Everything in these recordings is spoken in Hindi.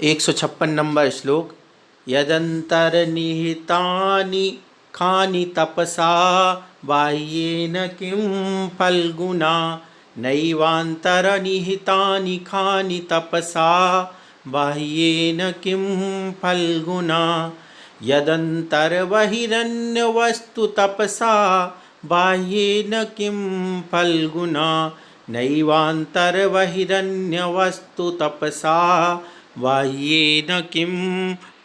156 नंबर श्लोक। यदंतर्निहितानि खानि तपसा बाह्येन किं फल्गुना नैवान्तर्निहितानि खानि तपसा बाह्येन किं फल्गुना यदंतर्बहिरन्यवस्तु तपसा बाह्येन किं फल्गुना नैवान्तर्बहिरन्यवस्तु तपसा बाह्येन किं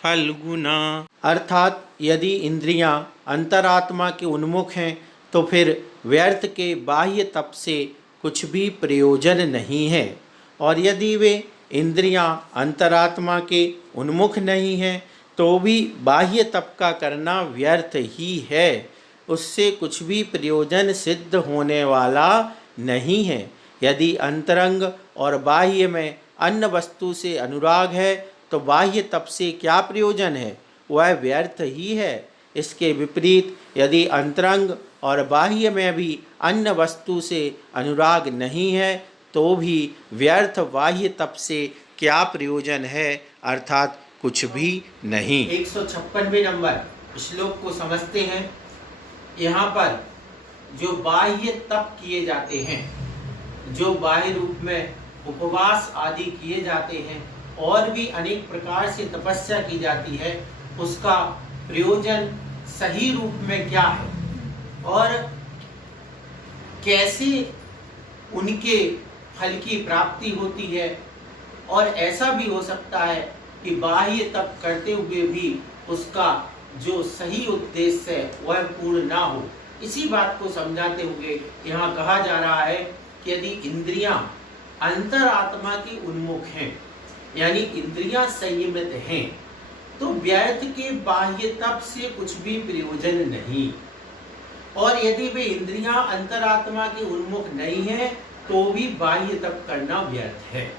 फल्गुना। अर्थात यदि इंद्रियां अंतरात्मा के उन्मुख हैं तो फिर व्यर्थ के बाह्य तप से कुछ भी प्रयोजन नहीं है, और यदि वे इंद्रियां अंतरात्मा के उन्मुख नहीं हैं तो भी बाह्य तप का करना व्यर्थ ही है, उससे कुछ भी प्रयोजन सिद्ध होने वाला नहीं है। यदि अंतरंग और बाह्य में अन्य वस्तु से अनुराग है तो बाह्य तप से क्या प्रयोजन है, वह व्यर्थ ही है। इसके विपरीत यदि अंतरंग और बाह्य में भी अन्य वस्तु से अनुराग नहीं है तो भी व्यर्थ बाह्य तप से क्या प्रयोजन है, अर्थात कुछ भी नहीं। 156वें नंबर श्लोक को समझते हैं। यहाँ पर जो बाह्य तप किए जाते हैं, जो बाह्य रूप में उपवास आदि किए जाते हैं और भी अनेक प्रकार से तपस्या की जाती है, उसका प्रयोजन सही रूप में क्या है और कैसे उनके फल की प्राप्ति होती है। और ऐसा भी हो सकता है कि बाह्य तप करते हुए भी उसका जो सही उद्देश्य है वह पूर्ण ना हो। इसी बात को समझाते हुए यहाँ कहा जा रहा है कि यदि इंद्रियां अंतरात्मा की उन्मुख हैं, यानी इंद्रियां संयमित हैं, तो व्यर्थ के बाह्य तप से कुछ भी प्रयोजन नहीं। और यदि वे इंद्रियां अंतरात्मा के उन्मुख नहीं हैं तो भी बाह्य तप करना व्यर्थ है,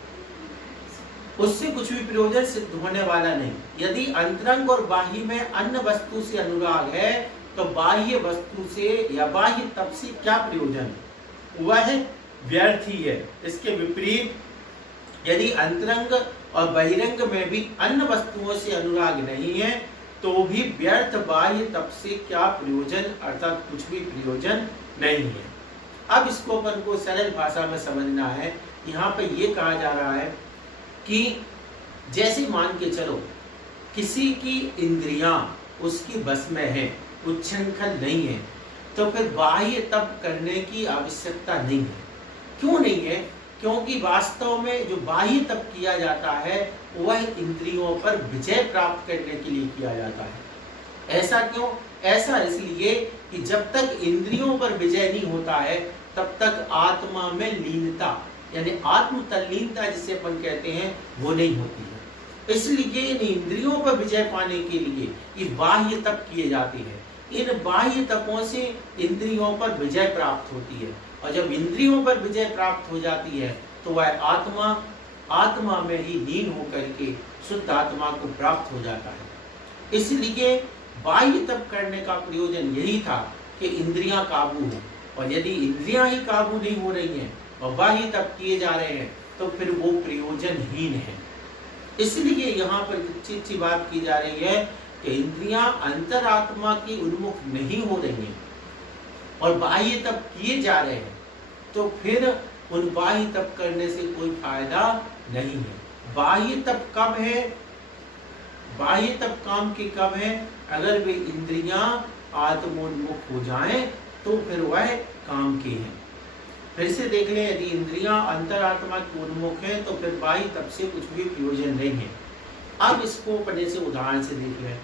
उससे कुछ भी प्रयोजन सिद्ध होने वाला नहीं। यदि अंतरंग और बाह्य में अन्य वस्तु से अनुराग है तो बाह्य वस्तु से या बाह्य तप से क्या प्रयोजन, वह व्यर्थ ही है। इसके विपरीत यदि अंतरंग और बहिरंग में भी अन्य वस्तुओं से अनुराग नहीं है तो भी व्यर्थ बाह्य तप से क्या प्रयोजन, अर्थात कुछ भी प्रयोजन नहीं है। अब इसको अपन को सरल भाषा में समझना है। यहाँ पे ये कहा जा रहा है कि जैसे मान के चलो किसी की इंद्रियां उसकी बस में है, उच्छृंखल नहीं है, तो फिर बाह्य तप करने की आवश्यकता नहीं है। क्यों नहीं है? क्योंकि वास्तव में जो बाह्य तप किया जाता है वह इंद्रियों पर विजय प्राप्त करने के लिए किया जाता है। ऐसा क्यों? ऐसा इसलिए कि जब तक इंद्रियों पर विजय नहीं होता है तब तक आत्मा में लीनता, यानी आत्म तल्लीनता जिसे अपन कहते हैं, वो नहीं होती है। इसलिए इन इंद्रियों पर विजय पाने के लिए ये बाह्य तप किए जाते हैं। इन बाह्य तपों से इंद्रियों पर विजय प्राप्त होती है, और जब इंद्रियों पर विजय प्राप्त हो जाती है तो वह आत्मा में ही लीन होकर के शुद्ध आत्मा को प्राप्त हो जाता है। इसलिए बाह्य तप करने का प्रयोजन यही था कि इंद्रियां काबू हो, और यदि इंद्रियां ही काबू नहीं हो रही हैं और बाह्य तप किए जा रहे हैं तो फिर वो प्रयोजनहीन है। इसलिए यहाँ पर अच्छी बात की जा रही है कि इंद्रियां अंतरात्मा की उन्मुख नहीं हो रही हैं और बाह्य तप किए जा रहे हैं, तो फिर उन बाह्य तप करने से कोई फायदा नहीं है। बाह्य तप कब है? बाह्य तप काम के कब है? अगर वे इंद्रियां आत्मोन्मुख हो जाएं तो फिर वह काम के हैं। फिर से देख लें, यदि इंद्रियां अंतरात्मा के उन्मुख हैं तो फिर बाह्य तप से कुछ भी प्रयोजन नहीं है। अब इसको अपने से उदाहरण से देख लें।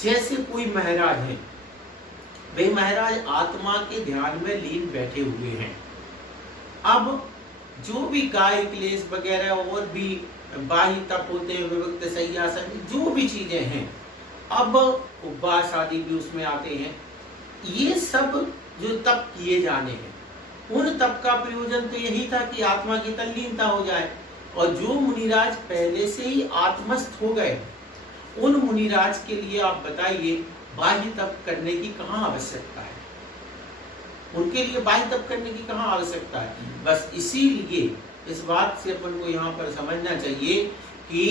जैसे कोई महाराज है, वे महाराज आत्मा के ध्यान में लीन बैठे हुए हैं। अब जो भी गाय क्लेश वगैरह और भी बाह्य तप होते हैं, विविक्त सैयासन, जो भी चीजें हैं, अब उपवास आदि भी उसमें आते हैं, ये सब जो तप किए जाने हैं, उन तप का प्रयोजन तो यही था कि आत्मा की तल्लीनता हो जाए। और जो मुनिराज पहले से ही आत्मस्थ हो गए, उन मुनिराज के लिए आप बताइए बाह्य तप करने की कहाँ आवश्यकता है? उनके लिए बाह्य तप करने की कहाँ आवश्यकता है? बस इसीलिए इस बात से अपन को यहाँ पर समझना चाहिए कि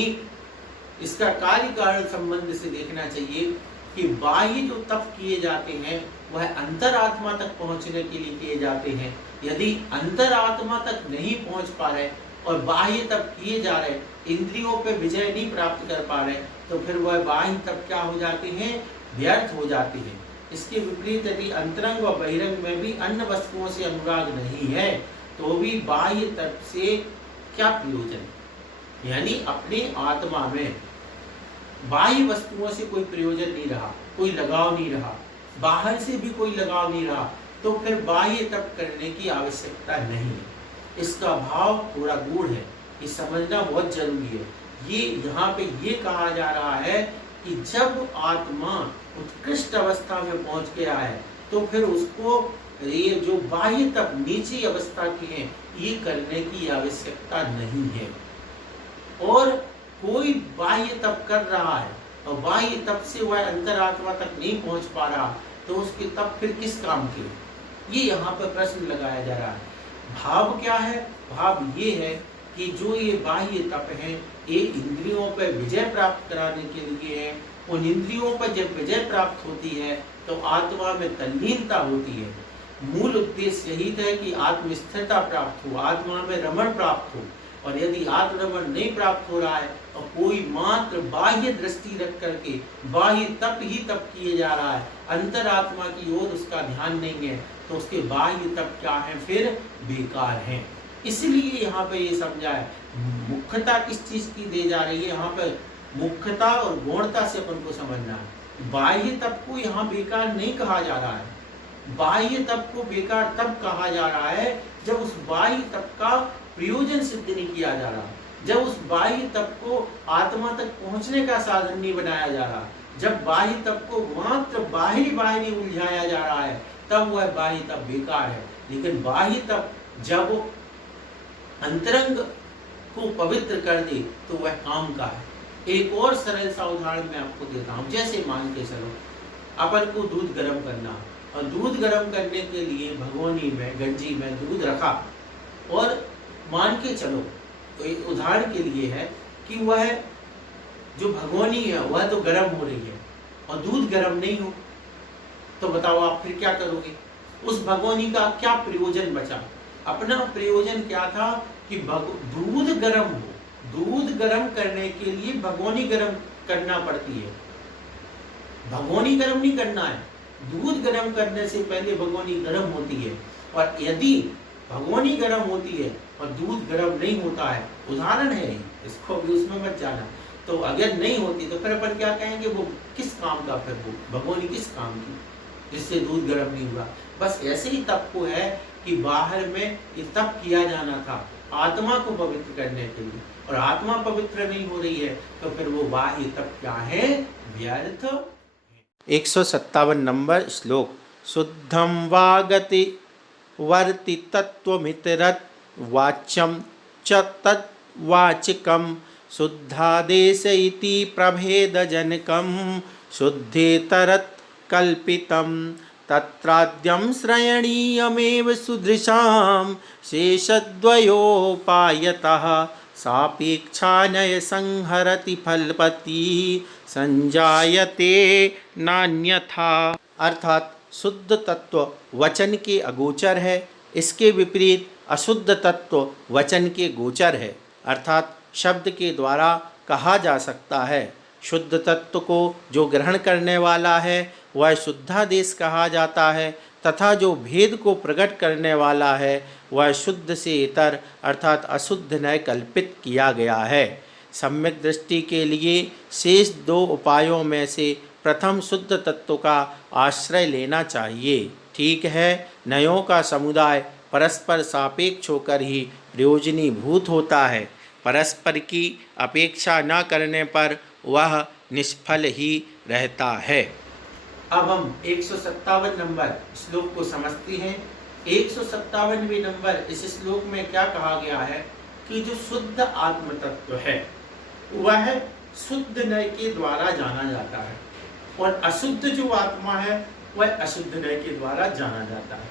इसका कार्य कारण संबंध से देखना चाहिए कि बाह्य जो तप किए जाते हैं वह अंतरात्मा तक पहुंचने के लिए किए जाते हैं। यदि अंतरात्मा तक नहीं पहुंच पा रहे और बाह्य तप किए जा रहे, इंद्रियों पे विजय नहीं प्राप्त कर पा रहे, तो फिर वह बाह्य तप क्या हो जाते हैं, व्यर्थ हो जाते हैं। इसके विपरीत यदि अंतरंग व बहिरंग में भी अन्य वस्तुओं से अनुराग नहीं है तो भी बाह्य तप से क्या प्रयोजन, यानी अपने आत्मा में बाह्य वस्तुओं से कोई प्रयोजन नहीं रहा, कोई लगाव नहीं रहा, बाहर से भी कोई लगाव नहीं रहा, तो फिर बाह्य तप करने की आवश्यकता नहीं है। इसका भाव थोड़ा गूढ़ है, ये समझना बहुत जरूरी है। ये यहाँ पे ये कहा जा रहा है कि जब आत्मा उत्कृष्ट अवस्था में पहुंच गया है तो फिर उसको ये जो बाह्य तप नीची अवस्था के हैं ये करने की आवश्यकता नहीं है। और कोई बाह्य तप कर रहा है और बाह्य तप से वह अंतरात्मा तक नहीं पहुंच पा रहा तो उसके तप फिर किस काम के, ये यहाँ पर प्रश्न लगाया जा रहा है। भाव क्या है, भाव ये है कि जो ये बाह्य तप है ये इंद्रियों पर विजय प्राप्त कराने के लिए है। उन इंद्रियों पर जब विजय प्राप्त होती है तो आत्मा में तल्लीनता होती है। मूल उद्देश्य यही है कि आत्मस्थिरता प्राप्त हो, आत्मा में रमण प्राप्त हो। और यदि आत्मरमण नहीं प्राप्त हो रहा है और कोई मात्र बाह्य दृष्टि रख करके बाह्य तप ही तप किए जा रहा है, अंतरात्मा की ओर उसका ध्यान नहीं है, तो उसके बाह्य तप क्या है, फिर बेकार है। इसलिए यहाँ पे ये समझा है मुख्यता किस चीज की दी जा रही है, यहाँ पे मुख्यता और गौणता से अपन को समझना है। बाह्य तप को यहाँ बेकार नहीं कहा जा रहा है, बाह्य तप को बेकार तब कहा जा रहा है जब उस बाह्य तप का प्रयोजन सिद्ध नहीं किया जा रहा, जब उस बाह्य तप को आत्मा तक पहुंचने का साधन नहीं बनाया जा रहा, जब बाह्य तप को मात्र बाहरी उलझाया जा रहा है, तब वह बाह्य तप बेकार है। लेकिन बाह्य तप जब अंतरंग को पवित्र कर दे तो वह काम का है। एक और सरल सा उदाहरण मैं आपको देता हूँ। जैसे मान के चलो अपन को दूध गर्म करना, और दूध गर्म करने के लिए भगोनी में गंजी में दूध रखा, और मान के चलो तो एक उदाहरण के लिए है कि वह जो भगोनी है वह तो गर्म हो रही है और दूध गर्म नहीं हो, तो बताओ आप फिर क्या करोगे। उस भगोनी का क्या प्रयोजन बचा? अपना प्रयोजन क्या था कि दूध गर्म हो, दूध गर्म करने के लिए भगोनी गर्म करना पड़ती है, भगोनी गर्म नहीं करना है, दूध गर्म करने से पहले भगोनी गर्म होती है। और यदि भगोनी गर्म होती है और दूध गर्म नहीं होता है, उदाहरण है इसको भी उसमें मत जाना, तो अगर नहीं होती तो फिर अपन क्या कहेंगे, वो किस काम का, फिर वो भगोनी किस काम की जिससे दूध गर्म नहीं हुआ। बस ऐसे ही तप को है कि बाहर में ये तप किया जाना था आत्मा को पवित्र करने के लिए, और आत्मा पवित्र नहीं हो रही है तो फिर वो बाह्य तप क्या है, व्यर्थ। 157 नंबर श्लोक। शुद्धम वागति वर्ति तत्वमितरत् वाच्यम च तत्वाचिकम शुद्धादेश इति प्रभेदजनकम शुद्धेतरत् कल्पितम तत्राद्यं श्रयणीयमेव सुदृशां शेषद्वयोपायतः सापेक्षानय संहरति फलपति संजायते नान्यथा। अर्थात शुद्ध तत्व वचन के अगोचर है, इसके विपरीत अशुद्ध तत्व वचन के गोचर है, अर्थात शब्द के द्वारा कहा जा सकता है। शुद्ध तत्व को जो ग्रहण करने वाला है वह शुद्धादेश कहा जाता है, तथा जो भेद को प्रकट करने वाला है वह शुद्ध से इतर अर्थात अशुद्ध नय कल्पित किया गया है। सम्यक दृष्टि के लिए शेष दो उपायों में से प्रथम शुद्ध तत्व का आश्रय लेना चाहिए। ठीक है, नयों का समुदाय परस्पर सापेक्ष होकर ही प्रयोजनीभूत होता है, परस्पर की अपेक्षा न करने पर वह निष्फल ही रहता है। अब हम 157 नंबर श्लोक को समझते हैं। 157वें नंबर इस श्लोक में क्या कहा गया है कि जो शुद्ध आत्म तत्व है वह शुद्ध नय के द्वारा जाना जाता है, और अशुद्ध जो आत्मा है वह अशुद्ध नय के द्वारा जाना जाता है।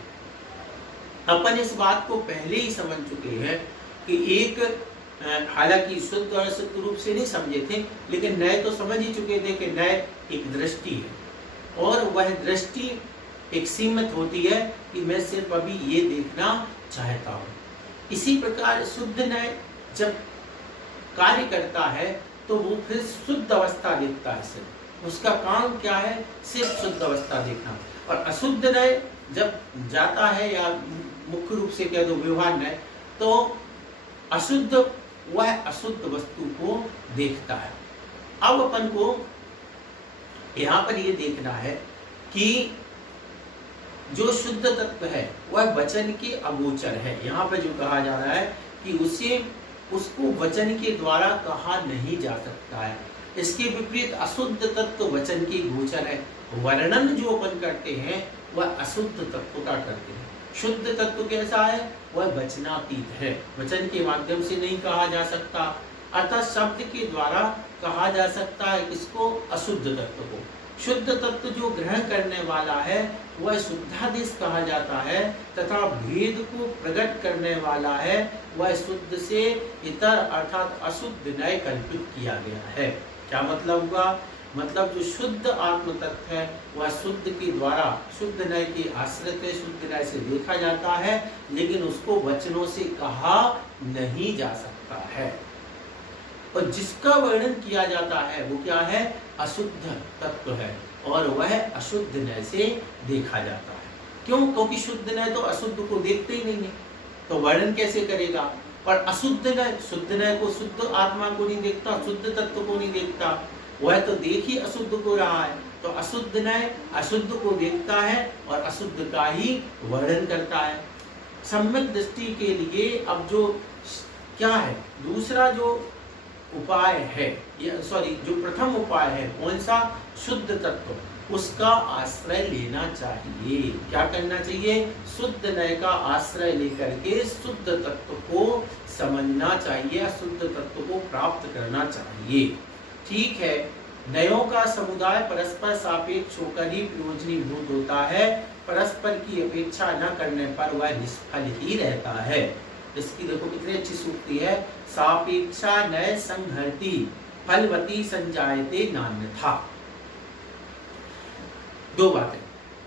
अपन इस बात को पहले ही समझ चुके हैं कि एक हालांकि शुद्ध और अशुद्ध रूप से नहीं समझे थे, लेकिन नए तो समझ ही चुके थे कि नए एक दृष्टि है और वह दृष्टि एक सीमित होती है कि मैं सिर्फ अभी ये देखना चाहता हूँ। इसी प्रकार शुद्ध नय जब कार्य करता है तो वो फिर शुद्ध अवस्था देखता है, सिर्फ उसका काम क्या है, सिर्फ शुद्ध अवस्था देखना। और अशुद्ध नय जब जाता है, या मुख्य रूप से कह दो व्यवहार नय, तो अशुद्ध वह अशुद्ध वस्तु को देखता है। अब अपन को यहाँ पर ये देखना है कि जो शुद्ध तत्व है वह वचन के अगोचर है। यहाँ पर जो कहा जा रहा है कि उसको वचन के द्वारा कहा नहीं जा सकता है। इसके विपरीत अशुद्ध तत्व वचन के गोचर है। वर्णन जो अपन करते हैं वह अशुद्ध तत्व का करते हैं। शुद्ध तत्व कैसा है, वह वचनातीत है, वचन के माध्यम से नहीं कहा जा सकता, अर्थात शब्द के द्वारा कहा जा सकता है किसको, अशुद्ध तत्व को। शुद्ध तत्व जो ग्रहण करने वाला है वह शुद्धादेश कहा जाता है, तथा भेद को प्रकट करने वाला है वह शुद्ध से इतर अर्थात अशुद्ध नय कल्पित किया गया है। क्या मतलब हुआ, मतलब जो शुद्ध आत्म तत्व है वह शुद्ध के द्वारा शुद्ध नय के आश्रित है, शुद्ध नय से देखा जाता है, लेकिन उसको वचनों से कहा नहीं जा सकता है। और जिसका वर्णन किया जाता है वो क्या है, अशुद्ध तत्व है, और वह अशुद्ध नय से देखा जाता है। क्यों, क्योंकि शुद्ध नय तो अशुद्ध को देखते ही नहीं है, तो वर्णन कैसे करेगा। और अशुद्ध नय शुद्ध नय को, शुद्ध आत्मा को नहीं देखता, शुद्ध तत्व को नहीं देखता, वह तो देख ही अशुद्ध को रहा है। तो अशुद्ध नय अशुद्ध को देखता है और अशुद्ध का ही वर्णन करता है। सम्यक दृष्टि के लिए अब जो क्या है, दूसरा जो उपाय है, जो प्रथम उपाय है, कौन सा, शुद्ध तत्व, उसका आश्रय लेना चाहिए। क्या करना चाहिए, शुद्ध नय का आश्रय लेकर के शुद्ध तत्व को समझना चाहिए, शुद्ध तत्व को प्राप्त करना चाहिए। ठीक है, नयों का समुदाय परस्पर सापेक्ष होकर ही प्रयोजनीभूत होता है, परस्पर की अपेक्षा न करने पर वह निष्फल ही रहता है। इसकी देखो कितनी अच्छी सूक्ति है, सापेक्षा नय संहरति फलवती संजायते नान्यथा। दो बातें,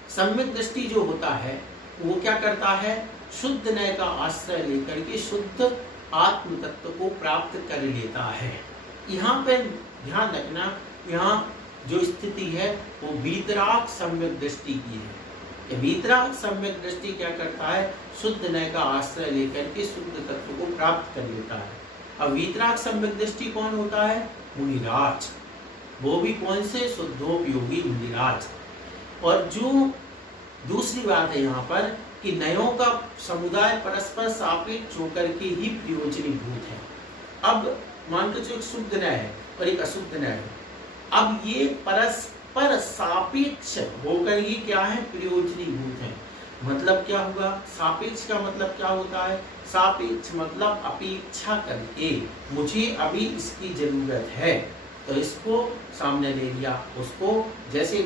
सम्यक दृष्टि जो होता है वो क्या करता है, शुद्ध नय का आश्रय लेकर के शुद्ध आत्म तत्व को प्राप्त कर लेता है। यहाँ पे ध्यान रखना, यहाँ जो स्थिति है वो वीतराग सम्यक दृष्टि की है। वीतराग सम्यक दृष्टि क्या करता है, शुद्ध नय का आश्रय लेकर के शुद्ध तत्व को प्राप्त कर लेता है। अब वीतराग सम्यक दृष्टि कौन होता है, मुनिराज, वो भी कौन से, शुद्धोपयोगी मुनिराज। और जो दूसरी बात है यहाँ पर कि नयों का समुदाय परस्पर सापेक्ष होकर के ही प्रयोजनीभूत है। अब मान के एक शुद्ध नय है और एक अशुद्ध नय है, अब ये परस्पर सापेक्ष होकर ही क्या है, प्रयोजनीभूत है। मतलब क्या हुआ, सापेक्ष का मतलब क्या होता है, सापेक्ष मतलब अपेक्षा करके, मुझे अभी इसकी जरूरत है तो इसको सामने ले लिया, उसको जैसे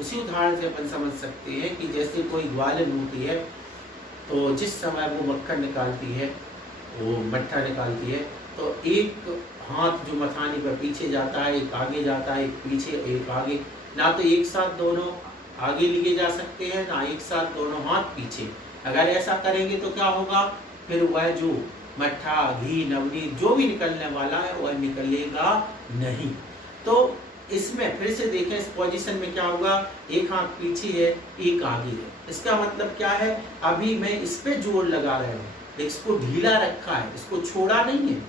उसी उदाहरण से अपन समझ सकते हैं कि जैसे कोई ग्वालन होती है तो जिस समय वो मक्खन निकालती है, वो मट्ठा निकालती है, तो एक हाथ जो मथानी पर पीछे जाता है, एक आगे जाता है, एक पीछे, एक आगे, ना तो एक साथ दोनों आगे लिए जा सकते हैं, ना एक साथ दोनों हाथ पीछे। अगर ऐसा करेंगे तो क्या होगा, फिर वह जो मट्ठा, घी, नवनीत जो भी निकलने वाला है वह निकलेगा नहीं। तो इसमें फिर से देखें, इस पोजीशन में क्या होगा, एक हाथ पीछे है, एक आगे है। इसका मतलब क्या है, अभी मैं इस पे जोर लगा रहा हूँ, इसको ढीला रखा है, इसको छोड़ा नहीं है,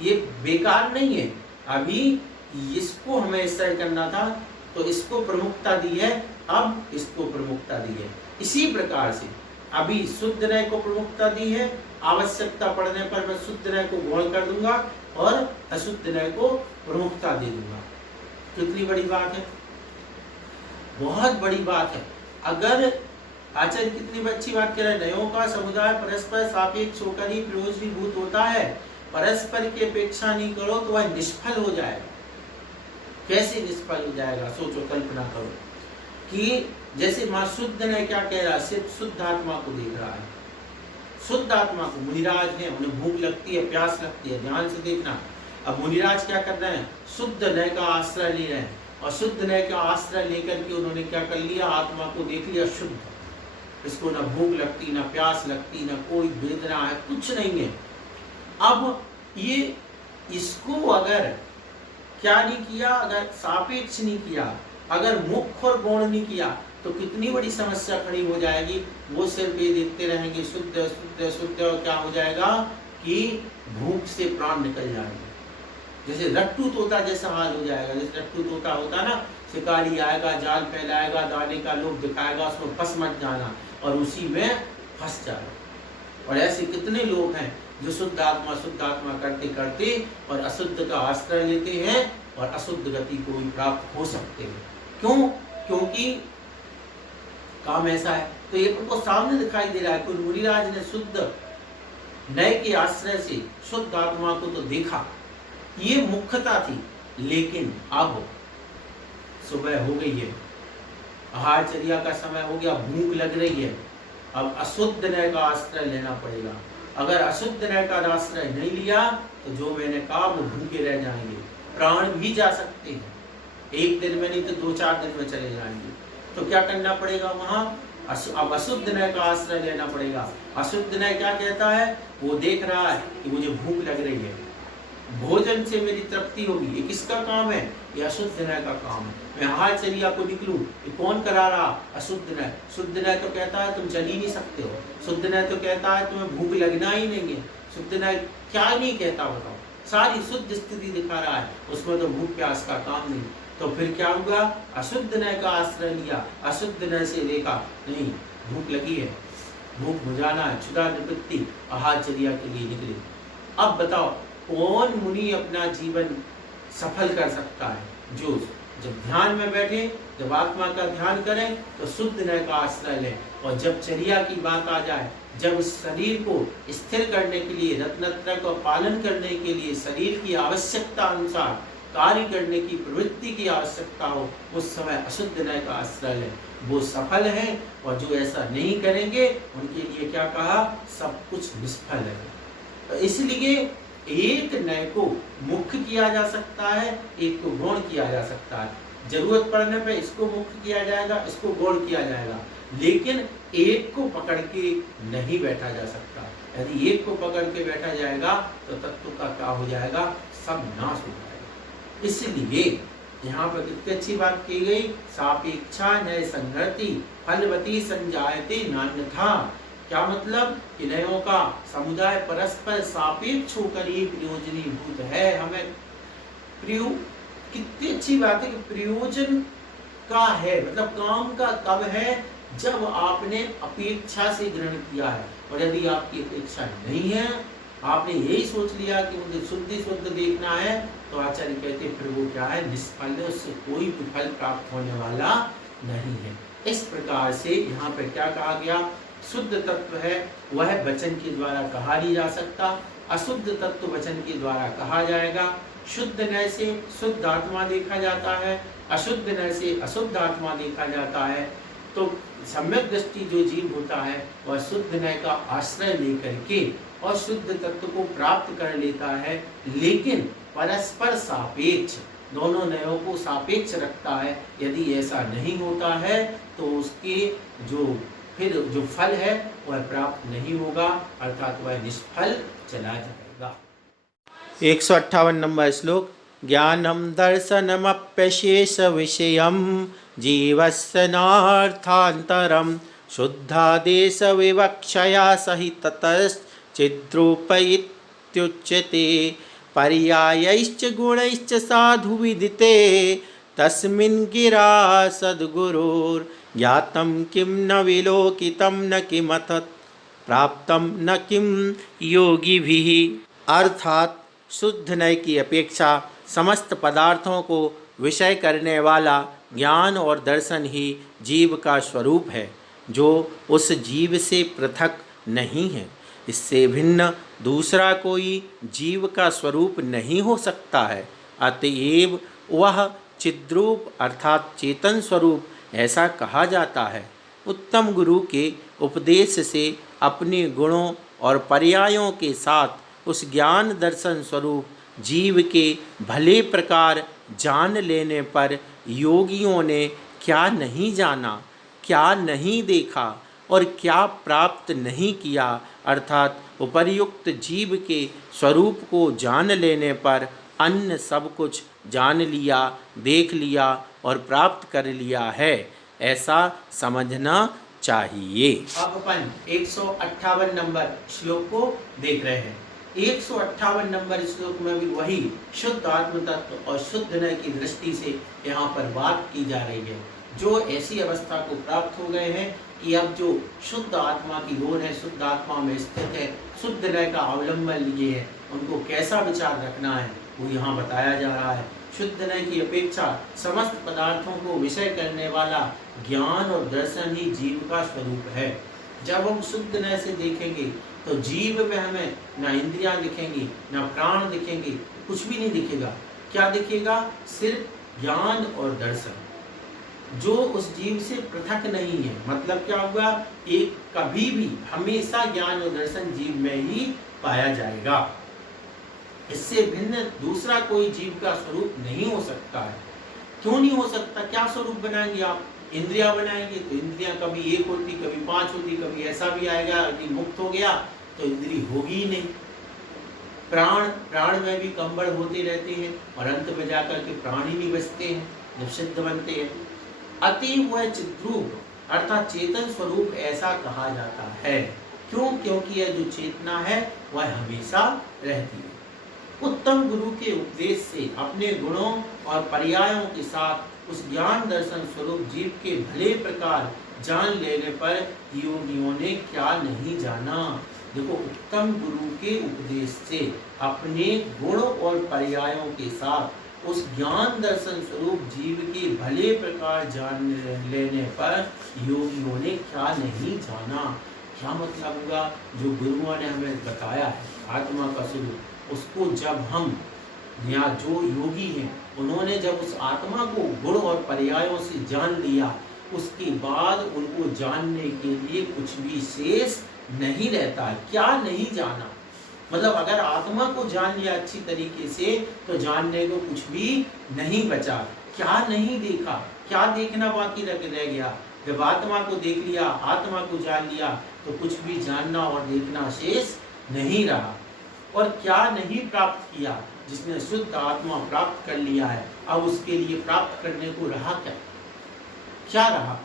ये बेकार नहीं है, अभी इसको हमें असर करना था तो इसको प्रमुखता दी है, अब इसको प्रमुखता दी है। इसी प्रकार से अभी शुद्ध नय को प्रमुखता दी है, आवश्यकता पड़ने पर मैं शुद्ध नय को गौण कर दूंगा और अशुद्ध नय को प्रमुखता दे दूंगा। कितनी बड़ी बात है, बहुत बड़ी बात है। अगर आचार्य कितनी अच्छी बात कह रहे हैं, नयों का समुदाय परस्पर सापेक्ष होकर ही प्रयोजनीभूत होता है, परस्पर की अपेक्षा नहीं करो तो वह निष्फल हो जाएगा। कैसे निष्फल हो जाएगा, सोचो, कल्पना करो कि जैसे मां शुद्ध ने क्या कह रहा है, सिर्फ शुद्ध आत्मा को देख रहा है, शुद्ध आत्मा को मुनिराज है, उन्हें भूख लगती है, प्यास लगती है, ध्यान से देखना। अब मुनिराज क्या कर रहे हैं? शुद्ध नय का आश्रय ले रहे हैं, और शुद्ध नय का आश्रय लेकर के उन्होंने क्या कर लिया? आत्मा को देख लिया शुद्ध। इसको ना भूख लगती, ना प्यास लगती, ना कोई वेदना है, कुछ नहीं है। अब ये इसको अगर क्या नहीं किया, अगर सापेक्ष नहीं किया, अगर मुख्य और गौण नहीं किया, तो कितनी बड़ी समस्या खड़ी हो जाएगी। वो सिर्फ ये देखते रहेंगे शुद्ध शुद्ध शुद्ध, और क्या हो जाएगा कि भूख से प्राण निकल जाएंगे। जैसे रट्टू तोता जैसा हाल हो जाएगा। जैसे रट्टू तोता होता ना, शिकारी आएगा, जाल फैलाएगा, दाने का लोभ दिखाएगा, उसमें फंस मत जाना, और उसी में फंस जाएगा। और ऐसे कितने लोग हैं जो शुद्ध आत्मा करते करते और अशुद्ध का आश्रय लेते हैं और अशुद्ध गति को भी प्राप्त हो सकते हैं। क्यों? क्योंकि काम ऐसा है। तो ये उनको सामने दिखाई दे रहा है कि मुनिराज ने शुद्ध नय के आश्रय से शुद्ध आत्मा को तो देखा, ये मुख्यता थी। लेकिन अब सुबह हो गई है, आहारचर्या का समय हो गया, भूख लग रही है, अब अशुद्ध नय का आश्रय लेना पड़ेगा। अगर अशुद्ध नय का आश्रय नहीं लिया तो जो मैंने कहा वो भूखे रह जाएंगे, प्राण भी जा सकते हैं, एक दिन में नहीं तो 2-4 दिन में चले जाएंगे। तो क्या करना पड़ेगा वहां? अब अशुद्ध नय का आश्रय लेना पड़ेगा। अशुद्ध नय क्या कहता है? वो देख रहा है कि मुझे भूख लग रही है, भोजन से मेरी तृप्ति होगी। ये किसका काम है? ये अशुद्ध नय का काम है। मैं आहारचर्या को निकलूं, ये कौन करा रहा? अशुद्ध नय। शुद्ध नय तो कहता है तुम चल ही नहीं सकते हो। शुद्ध नय तो कहता है तुम्हें भूख लगना ही नहीं है। शुद्ध नय क्या नहीं कहता बताओ? सारी शुद्ध स्थिति दिखा रहा है, उसमें तो भूख प्यास का काम नहीं। तो फिर क्या हुआ? अशुद्ध नय का आश्रय लिया, अशुद्ध नय से देखा नहीं भूख लगी है, भूख बुझाना है, क्षुधा निवृत्ति, आहारचर्या के लिए निकले। अब बताओ कौन मुनि अपना जीवन सफल कर सकता है? जो जब ध्यान में बैठे, जब आत्मा का ध्यान करें तो शुद्ध नय का आश्रय लें, और जब चर्या की बात आ जाए, जब शरीर को स्थिर करने के लिए, रत्नत्रय का पालन करने के लिए, शरीर की आवश्यकता अनुसार कार्य करने की प्रवृत्ति की आवश्यकता हो, उस समय अशुद्ध नय का आश्रय लें। वो सफल हैं, और जो ऐसा नहीं करेंगे उनके लिए क्या कहा? सब कुछ निष्फल है। तो इसलिए एक नय को मुख्य किया जा सकता है, एक को गौण किया जा सकता है। जरूरत पड़ने पर इसको मुख्य किया जाएगा, इसको गौण किया जाएगा, लेकिन एक को पकड़ के नहीं बैठा जा सकता। यदि एक को पकड़ के बैठा जाएगा तो तत्व का क्या हो जाएगा? सब नाश हो जाएगा। इसलिए यहाँ पर कितनी अच्छी बात की गई, सापेक्षा नय संहरति फलवती संजायते नान्यथा। क्या मतलब? कि नयों का समुदाय परस्पर सापेक्ष होकर ही प्रयोजनीभूत है। हमें कितनी अच्छी बात है कि प्रयोजन का है, मतलब काम का कब है? जब आपने अपेक्षा से ग्रहण किया है। और यदि आपकी अपेक्षा नहीं है, आपने यही सोच लिया कि मुझे शुद्ध देखना है, तो आचार्य कहते फिर वो क्या है? निष्फल है, उससे कोई भी फल प्राप्त होने वाला नहीं है। इस प्रकार से यहाँ पर क्या कहा गया? शुद्ध तत्व है वह वचन के द्वारा कहा नहीं जा सकता, अशुद्ध तत्व वचन के द्वारा कहा जाएगा। शुद्ध नय से शुद्ध आत्मा देखा जाता है, अशुद्ध नय से अशुद्ध आत्मा देखा जाता है। तो सम्यक दृष्टि जो जीव होता है वह शुद्ध नय का आश्रय लेकर के और शुद्ध तत्व को प्राप्त कर लेता है, लेकिन परस्पर सापेक्ष, दोनों नयों को सापेक्ष रखता है। यदि ऐसा नहीं होता है तो उसके जो फल है वह प्राप्त नहीं होगा, अर्थात वह निष्फल चला जाएगा। 158 नंबर श्लोक। ज्ञानम दर्शनमप्यशेष विषयम जीवस्य नार्थांतरम शुद्धादेश विवक्षया सहिततश्चिद्रूपयित्युच्यते पर्यायैश्च गुणैश्च साधु विदिते तस्मिन् गिरा सद्गुरोर् ज्ञातं किं न विलोकितं न किमथ प्राप्तं न किं योगिभिः। अर्थात शुद्ध नय की अपेक्षा समस्त पदार्थों को विषय करने वाला ज्ञान और दर्शन ही जीव का स्वरूप है, जो उस जीव से पृथक नहीं है। इससे भिन्न दूसरा कोई जीव का स्वरूप नहीं हो सकता है। अतएव वह चिद्रूप अर्थात चेतन स्वरूप ऐसा कहा जाता है। उत्तम गुरु के उपदेश से अपने गुणों और पर्यायों के साथ उस ज्ञान दर्शन स्वरूप जीव के भले प्रकार जान लेने पर योगियों ने क्या नहीं जाना, क्या नहीं देखा और क्या प्राप्त नहीं किया, अर्थात उपर्युक्त जीव के स्वरूप को जान लेने पर अन्य सब कुछ जान लिया, देख लिया और प्राप्त कर लिया है, ऐसा समझना चाहिए। अब अपन 158 नंबर श्लोक को देख रहे हैं। 158 नंबर श्लोक में भी वही शुद्ध आत्म तत्व और शुद्ध न की दृष्टि से यहाँ पर बात की जा रही है। जो ऐसी अवस्था को प्राप्त हो गए हैं कि अब जो शुद्ध आत्मा की ओर है, शुद्ध आत्मा में स्थित है, शुद्ध नय का अवलंबन लिए है, उनको कैसा विचार रखना है वो यहाँ बताया जा रहा है। शुद्ध नय की अपेक्षा समस्त पदार्थों को विषय करने वाला ज्ञान और दर्शन ही जीव का स्वरूप है। जब हम शुद्ध नय से देखेंगे तो जीव में हमें ना इंद्रियां दिखेंगी, ना प्राण दिखेंगे, कुछ भी नहीं दिखेगा। क्या दिखेगा? सिर्फ ज्ञान और दर्शन, जो उस जीव से पृथक नहीं है। मतलब क्या होगा? एक कभी भी हमेशा ज्ञान और दर्शन जीव में ही पाया जाएगा। इससे भिन्न दूसरा कोई जीव का स्वरूप नहीं हो सकता है। क्यों नहीं हो सकता? क्या स्वरूप बनाएंगे आप? इंद्रिया बनाएंगे तो इंद्रियां कभी एक होती, कभी 5 होती, कभी ऐसा भी आएगा कि मुक्त हो गया तो इंद्री होगी ही नहीं। प्राण में भी कंबल होते रहते हैं और अंत में जाकर के प्राण ही नहीं बचते हैं जब सिद्ध बनते हैं। अतीव व चिद्रूप अर्थात चेतन स्वरूप ऐसा कहा जाता है। क्यों? क्योंकि यह जो चेतना है वह हमेशा रहती है। उत्तम गुरु के उपदेश से अपने गुणों और पर्यायों के साथ उस ज्ञान दर्शन स्वरूप जीव के भले प्रकार जान लेने पर योगियों ने क्या नहीं जाना। देखो, उत्तम गुरु के उपदेश से अपने गुण और पर्यायों के साथ उस ज्ञान दर्शन स्वरूप जीव के भले प्रकार जान लेने पर योगियों ने क्या नहीं जाना। क्या मतलब होगा? जो गुरुओं ने हमें बताया है आत्मा का स्वरूप, उसको जब हम या जो योगी हैं उन्होंने जब उस आत्मा को गुण और पर्यायों से जान लिया, उसके बाद उनको जानने के लिए कुछ भी शेष नहीं रहता है। क्या नहीं जाना? मतलब अगर आत्मा को जान लिया अच्छी तरीके से तो जानने को कुछ भी नहीं बचा। क्या नहीं देखा? क्या देखना बाकी रह गया? जब आत्मा को देख लिया, आत्मा को जान लिया तो कुछ भी जानना और देखना शेष नहीं रहा। और क्या नहीं प्राप्त किया? जिसने शुद्ध आत्मा प्राप्त कर लिया है, अब उसके लिए प्राप्त करने को रहा क्या? क्या रहा?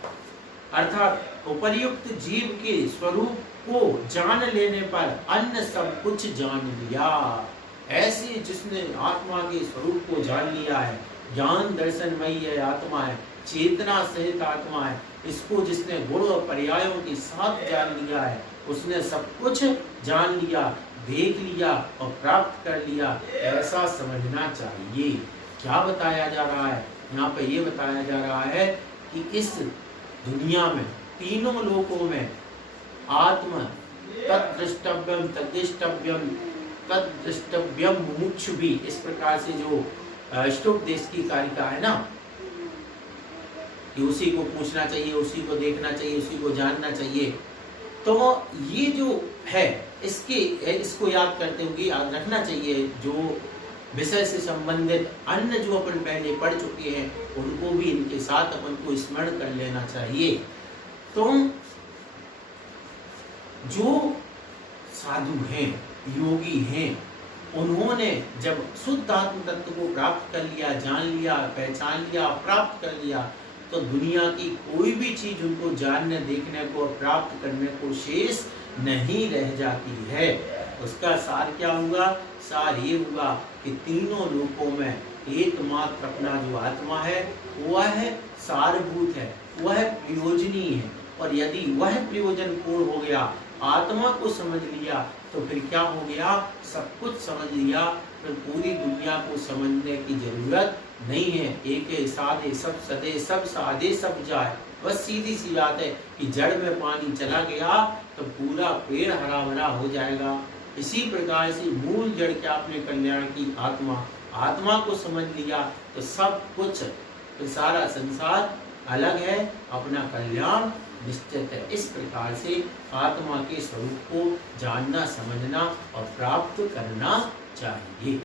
अर्थात उपर्युक्त जीव के स्वरूप को जान लेने पर अन्य सब कुछ जान लिया। ऐसे जिसने आत्मा के स्वरूप को जान लिया है, ज्ञान दर्शनमयी है आत्मा है, चेतना सहित आत्मा है, इसको जिसने गुण और पर्यायों के साथ जान लिया है, उसने सब कुछ जान लिया, देख लिया और प्राप्त कर लिया, ऐसा समझना चाहिए। क्या बताया जा रहा है? यहाँ पे ये बताया जा रहा है कि इस दुनिया में तीनों लोकों में आत्म तद्द्रष्टव्यम तद्दिष्टव्यम तद्द्रष्टव्यम मुमुक्षु भी, इस प्रकार से जो अष्टोपदेश की कारिका है ना, कि उसी को पूछना चाहिए, उसी को देखना चाहिए, उसी को जानना चाहिए। तो ये जो है इसको याद करते हुए याद रखना चाहिए, जो विषय से संबंधित अन्य जो अपन पहले पढ़ चुके हैं उनको भी इनके साथ अपन को स्मरण कर लेना चाहिए। तो जो साधु हैं, योगी हैं, उन्होंने जब शुद्ध आत्म तत्व को प्राप्त कर लिया, जान लिया, पहचान लिया, प्राप्त कर लिया, तो दुनिया की कोई भी चीज उनको जानने, देखने को, प्राप्त करने को शेष नहीं रह जाती है। उसका सार क्या होगा? सार ये होगा कि तीनों लोकों में एकमात्र अपना जो आत्मा है वह है सारभूत है, वह प्रयोजनीय है। और यदि वह प्रयोजन पूर्ण हो गया, आत्मा को समझ लिया, तो फिर क्या हो गया? सब कुछ समझ लिया, फिर पूरी दुनिया को समझने की जरूरत नहीं है। एक साधे सब सदे, सब साधे सब जाए। बस सीधी सी बात है कि जड़ में पानी चला गया तो पूरा पेड़ हरा भरा हो जाएगा। इसी प्रकार से मूल जड़ क्या? अपने कल्याण की आत्मा, आत्मा को समझ लिया तो सब कुछ, तो सारा संसार अलग है, अपना कल्याण निश्चित है। इस प्रकार से आत्मा के स्वरूप को जानना, समझना और प्राप्त करना चाहिए।